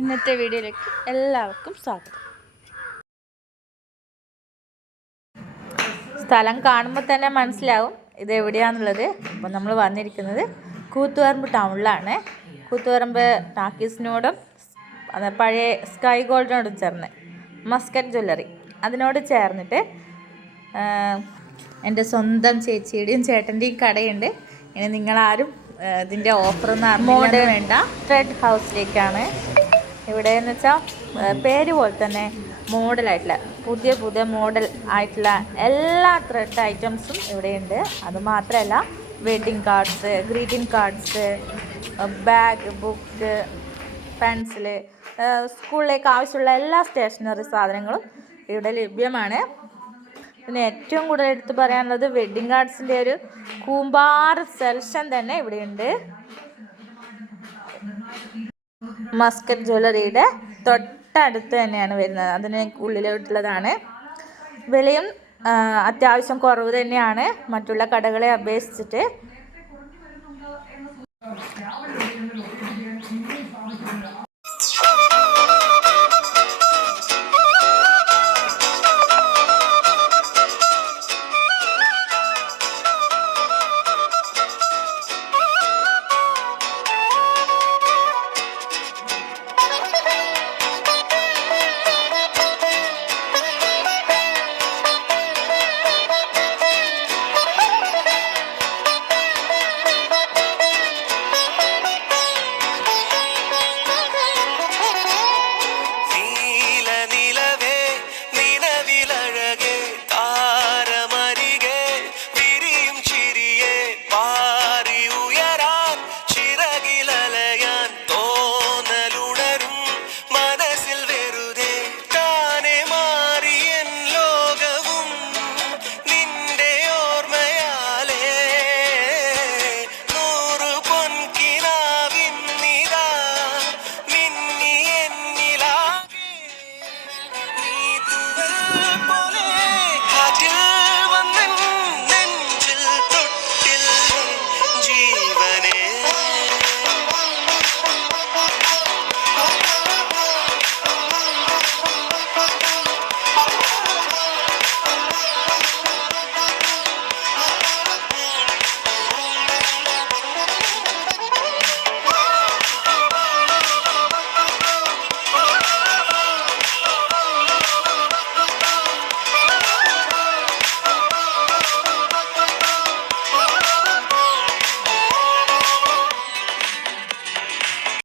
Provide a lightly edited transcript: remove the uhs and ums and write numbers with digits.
ഇന്നത്തെ വീഡിയോയിലേക്ക് എല്ലാവർക്കും സ്വാഗതം. സ്ഥലം കാണുമ്പോൾ തന്നെ മനസ്സിലാവും ഇത് എവിടെയാണെന്നുള്ളത്. അപ്പോൾ നമ്മൾ വന്നിരിക്കുന്നത് കൂത്തുപറമ്പ് ടൗണിലാണ്. കൂത്തുപറമ്പ് ടാക്കീസിനോടും പഴയ സ്കൈ ഗോൾഡിനോടും ചേർന്ന് മസ്കറ്റ് ജ്വല്ലറി അതിനോട് ചേർന്നിട്ട് എൻ്റെ സ്വന്തം ചേച്ചിയുടെയും ചേട്ടൻ്റെയും കടയുണ്ട്. ഇനി നിങ്ങളാരും ഇതിൻ്റെ ഓഫറൊന്നും അറിഞ്ഞില്ല വേണ്ട. ത്രെഡ് ഹൗസിലേക്കാണ്. ഇവിടെ എന്ന് വെച്ചാൽ പേര് പോലെ തന്നെ മോഡലായിട്ടുള്ള പുതിയ മോഡൽ ആയിട്ടുള്ള എല്ലാ ത്രെഡ് ഐറ്റംസും ഇവിടെയുണ്ട്. അതുമാത്രമല്ല wedding cards, greeting cards, bag, book, pencil, സ്കൂളിലേക്ക് ആവശ്യമുള്ള എല്ലാ സ്റ്റേഷനറി സാധനങ്ങളും ഇവിടെ ലഭ്യമാണ്. പിന്നെ ഏറ്റവും കൂടുതൽ എടുത്ത് പറയാനുള്ളത് വെഡ്ഡിങ് കാർഡ്സിൻ്റെ ഒരു കൂമ്പാറ് സെലക്ഷൻ തന്നെ ഇവിടെയുണ്ട്. മസ്കറ്റ് ജ്വല്ലറിയുടെ തൊട്ടടുത്ത് തന്നെയാണ് വരുന്നത്. അതിന് ഉള്ളിലോട്ടുള്ളതാണ്. വിലയും അത്യാവശ്യം കുറവ് തന്നെയാണ് മറ്റുള്ള കടകളെ അപേക്ഷിച്ചിട്ട്.